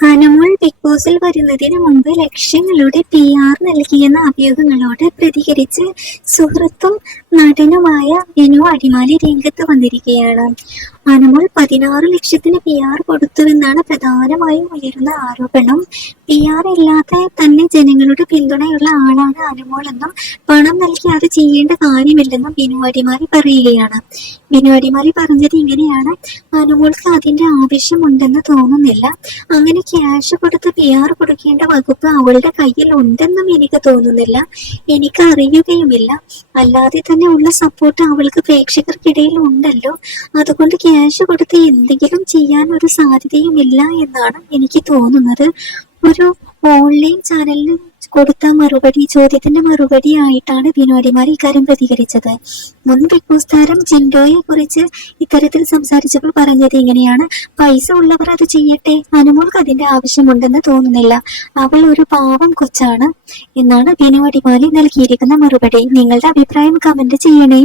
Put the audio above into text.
അനുമോൾ ബോസിൽ വരുന്നതിന് മുമ്പ് ലക്ഷ്യങ്ങളുടെ പി ആർ നൽകിയെന്ന അഭിയോഗങ്ങളോട് പ്രതികരിച്ച് സുഹൃത്തും നടനുമായ വിനു അടിമാലി രംഗത്ത് വന്നിരിക്കുകയാണ്. അനുമോൾ പതിനാറ് ലക്ഷത്തിന് പി ആർ കൊടുത്തുവെന്നാണ് പ്രധാനമായും ഉയരുന്ന ആരോപണം. പി ആർ ഇല്ലാതെ തന്നെ ജനങ്ങളുടെ പിന്തുണയുള്ള ആളാണ് അനുമോൾ എന്നും പണം നൽകി അത് ചെയ്യേണ്ട കാര്യമില്ലെന്നും ബിനു അടിമാലി പറയുകയാണ്. ബിനു അടിമാലി പറഞ്ഞത് ഇങ്ങനെയാണ്. അനുമോൾക്ക് അതിന്റെ ആവശ്യമുണ്ടെന്ന് തോന്നുന്നില്ല. അങ്ങനെ ക്യാഷ് കൊടുത്ത് പി ആർ കൊടുക്കേണ്ട വകുപ്പ് അവളുടെ കയ്യിൽ ഉണ്ടെന്നും എനിക്ക് തോന്നുന്നില്ല. എനിക്ക് അറിയുകയുമില്ല. അല്ലാതെ തന്നെ ഉള്ള സപ്പോർട്ട് അവൾക്ക് പ്രേക്ഷകർക്കിടയിൽ ഉണ്ടല്ലോ. അതുകൊണ്ട് ക്യാഷ് കൊടുത്ത് എന്തെങ്കിലും ചെയ്യാൻ ഒരു സാധ്യതയുമില്ല എന്നാണ് എനിക്ക് തോന്നുന്നത്. ഒരു ഓൺലൈൻ ചാനലിന് കൊടുത്ത മറുപടി ചോദ്യത്തിന്റെ മറുപടി ആയിട്ടാണ് വിനോദിമാർ ഇക്കാര്യം പ്രതികരിച്ചത്. മുൻ ബിഗ് ബോസ് താരം ജിൻഡോയെ കുറിച്ച് ഇത്തരത്തിൽ സംസാരിച്ചപ്പോൾ പറഞ്ഞത് ഇങ്ങനെയാണ്. പൈസ ഉള്ളവർ അത് ചെയ്യട്ടെ അനുമോൾക്ക് അതിന്റെ ആവശ്യമുണ്ടെന്ന് തോന്നുന്നില്ല. അവൾ ഒരു പാവം കൊച്ചാണ് എന്നാണ് വിനോദിമാലി നൽകിയിരിക്കുന്ന മറുപടി. നിങ്ങളുടെ അഭിപ്രായം കമന്റ് ചെയ്യണേ.